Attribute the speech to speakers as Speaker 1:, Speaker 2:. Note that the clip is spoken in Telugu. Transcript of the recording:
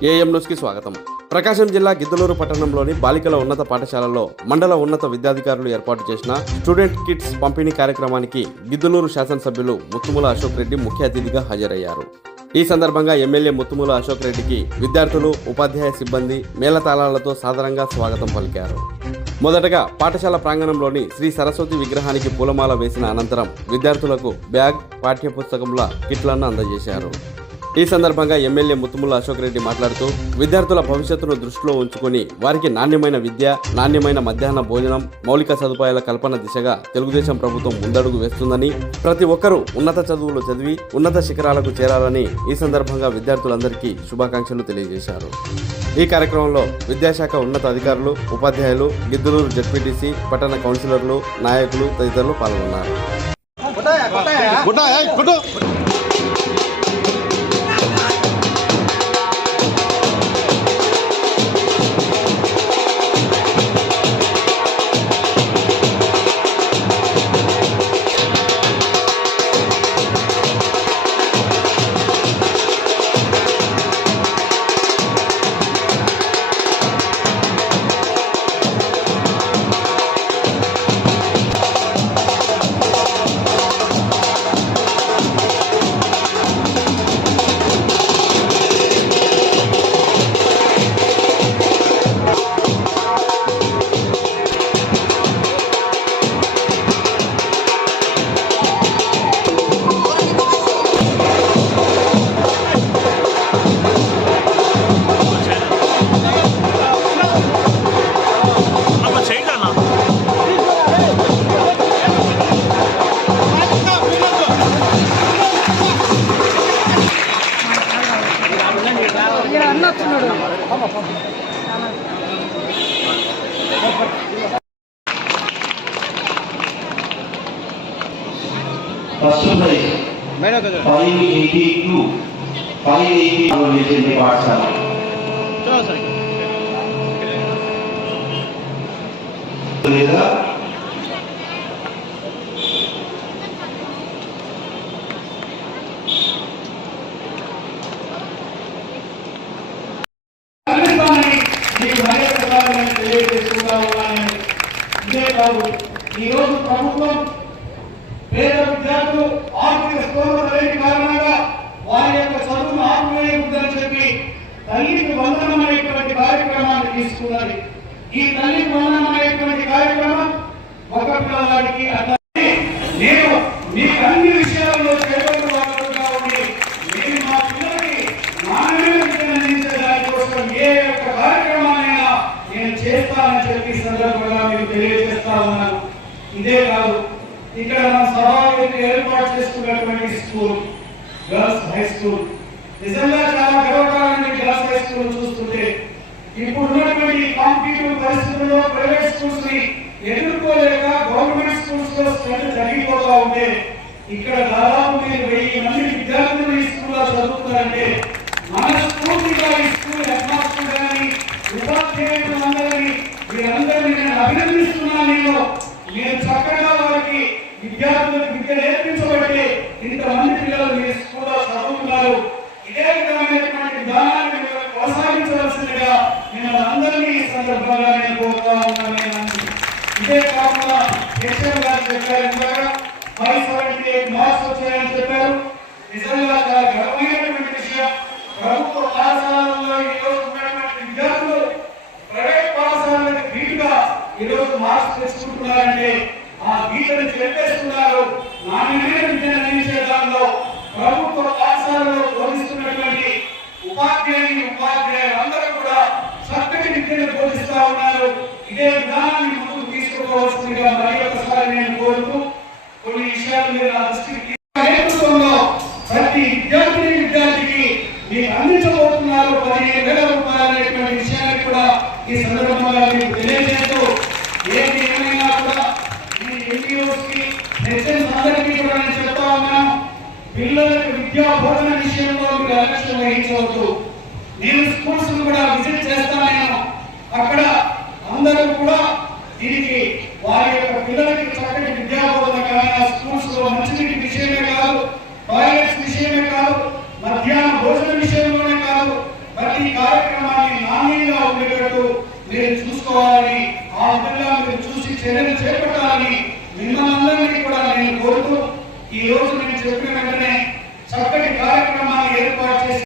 Speaker 1: ఏఎం న్యూస్కి స్వాగతం. ప్రకాశం జిల్లా గిద్దలూరు పట్టణంలోని బాలికల ఉన్నత పాఠశాలలో మండల ఉన్నత విద్యాధికారులు ఏర్పాటు చేసిన స్టూడెంట్ కిట్స్ పంపిణీ కార్యక్రమానికి గిద్దలూరు శాసనసభ్యులు ముత్తుముల అశోక్ రెడ్డి ముఖ్య అతిథిగా హాజరయ్యారు. ఈ సందర్భంగా ఎమ్మెల్యే ముత్తుముల అశోక్ రెడ్డికి విద్యార్థులు ఉపాధ్యాయ సిబ్బంది మేళతాళాలతో సాదరంగా స్వాగతం పలికారు. మొదటగా పాఠశాల ప్రాంగణంలోని శ్రీ సరస్వతి విగ్రహానికి పూలమాల వేసిన అనంతరం విద్యార్థులకు బ్యాగ్ పాఠ్యపుస్తకముల కిట్లను అందజేశారు. ఈ సందర్భంగా ఎమ్మెల్యే ముత్తుముల అశోక్ రెడ్డి మాట్లాడుతూ విద్యార్థుల భవిష్యత్తును దృష్టిలో ఉంచుకొని వారికి నాణ్యమైన విద్య నాణ్యమైన మధ్యాహ్న భోజనం మౌలిక సదుపాయాల కల్పన దిశగా తెలుగుదేశం ప్రభుత్వం ముందడుగు వేస్తుందని ప్రతి ఒక్కరూ ఉన్నత చదువులు చదివి ఉన్నత శిఖరాలకు చేరాలని ఈ సందర్భంగా విద్యార్థులందరికీ శుభాకాంక్షలు తెలియజేశారు. ఈ కార్యక్రమంలో విద్యాశాఖ ఉన్నత అధికారులు ఉపాధ్యాయులు గిద్దలూరు జడ్పీటీసీ పట్టణ కౌన్సిలర్లు నాయకులు తదితరులు పాల్గొన్నారు.
Speaker 2: First prize five eighty two five eighty చేసింది పాఠశాల
Speaker 3: చలో సరే
Speaker 2: లేదా
Speaker 4: అందిస్తామని మీకు మర్యాదగా నేను తెలియజేసుకుంటా ఉన్నాను ఇదే కాదు ఈరోజు ప్రభుత్వం పేద విద్యార్థులు ఆర్థిక స్థోమత లేని కారణంగా వారి యొక్క చదువును ఆపివేయకూడదని చెప్పి తల్లికి వందనం అనేటువంటి కార్యక్రమాన్ని తీసుకున్నది ఈ తల్లికి వందనం అనేటువంటి కార్యక్రమం ఒక పిల్లవాడికి అట్లాగే నేను మీకు అన్ని విషయాల్లో చేపట్టు ఉండి నేను మా పిల్లలకి నాణ్యమైన విద్యను అందించే దానికోసం ఏ యొక్క కార్యక్రమాన్నైనా నేను చేస్తానని చెప్పి సందర్భంగా మీకు తెలియజేస్తా ఉన్నాను. ఇదే కాదు ఇక్కడ మన సభావేదిక ఏర్పాటు చేసుకున్నటువంటి స్కూల్ గర్ల్స్ హై స్కూల్. నిజంగా చాలా గర్వకారణమైన గర్ల్స్ హై స్కూల్ చూస్తుంటే ఇప్పుడు ఉన్నటువంటి కాంపిటేటివ్ పరిస్థితుల్లో ప్రైవేట్ స్కూల్స్ని ఎదుర్కోలేక గవర్నమెంట్ స్కూల్స్లో స్ట్రెంత్ తగ్గిపోతా ఉంటే ఇక్కడ దాదాపు మీరు వెయ్యి మంది విద్యార్థులు ఈ స్కూల్లో చదువుతున్నారంటే మన స్ఫూర్తిగా ఈ స్కూల్ హెడ్ మాస్టర్ గారిని ఉపాధ్యాయులు అందరినీ వీరందరినీ నేను అభినందిస్తున్నాను. నేను నేను చక్కగా విద్యార్థులకు విద్య నేర్పించబట్టి ఇంతమంది పిల్లలు మీ స్కూల్లో చదువుతున్నారు. ఇదే విధమైనటువంటి విధానాన్ని మీరు కొనసాగించవలసిందిగా మిమ్మల్ని అందరినీ ఈ సందర్భంగా నేను కోరుతా ఉన్నాను ఇదే కాకుండా కేసీఆర్ గారు చెప్పారు ఇందాక ఫైవ్ సెవెంటీ ఎయిట్ మార్క్స్ వచ్చాయని చెప్పారు. నిజంగా చాలా గర్వమైనటువంటి విషయం. ప్రభుత్వ పాఠశాలలో ఈరోజు ఉన్నటువంటి విద్యార్థులు ప్రైవేట్ పాఠశాలకు ధీటుగా ఈ రోజు మార్క్స్ తెచ్చుకుంటున్నారంటే ఆ గీతను చెరిపేస్తున్నారు నాణ్యమైన విద్యను అందించే ప్రభుత్వ పాఠశాలలో బోధిస్తున్నటువంటి ఉపాధ్యాయుని ఉపాధ్యాయులు అందరూ కూడా చక్కటి విద్యను బోధిస్తా ఉన్నారు. ఇదే విధానాన్ని ముందుకు తీసుకోవాల్సిందిగా మరి ఒకసారి నేను కోరుతూ కొన్ని విషయాలు మీరు నా దృష్టికి నేతృత్వంలో ప్రతి విద్యార్థిని విద్యార్థికి మీరు అందించబోతున్నారు. పదిహేను వేల రూపాయలు అనేటువంటి విషయాన్ని కూడా ఈ సందర్భంగా మీకు తెలియజేస్తూ ఏమి ఏమైనా కి హెచ్ఎస్ అందరికీ కూడా నేను చెప్తా ఉన్నాను. పిల్లలకు విద్యా బోధన విషయంలో మీరు అలక్ష్యం వహించవద్దు. నేను స్కూల్స్ కూడా విజిట్ చేస్తాను నేను. అక్కడ అందరూ కూడా దీనికి వారి యొక్క పిల్లలకి చక్కటి విద్యా బోధన కానీ ఆ స్కూల్స్లో మంచినీటి విషయమే కాదు టాయిలెట్స్ విషయమే కాదు మధ్యాహ్న భోజన విషయంలోనే కాదు ప్రతి కార్యక్రమాన్ని నాణ్యంగా ఉండేటట్టు మీరు చూసుకోవాలని ఆ విధంగా మీరు చూసి చర్యలు చేపట్టాలని మిమ్మల్ని కూడా నేను కోరుతూ ఈ రోజు నేను చెప్పిన వెంటనే చక్కటి కార్యక్రమాన్ని ఏర్పాటు చేసి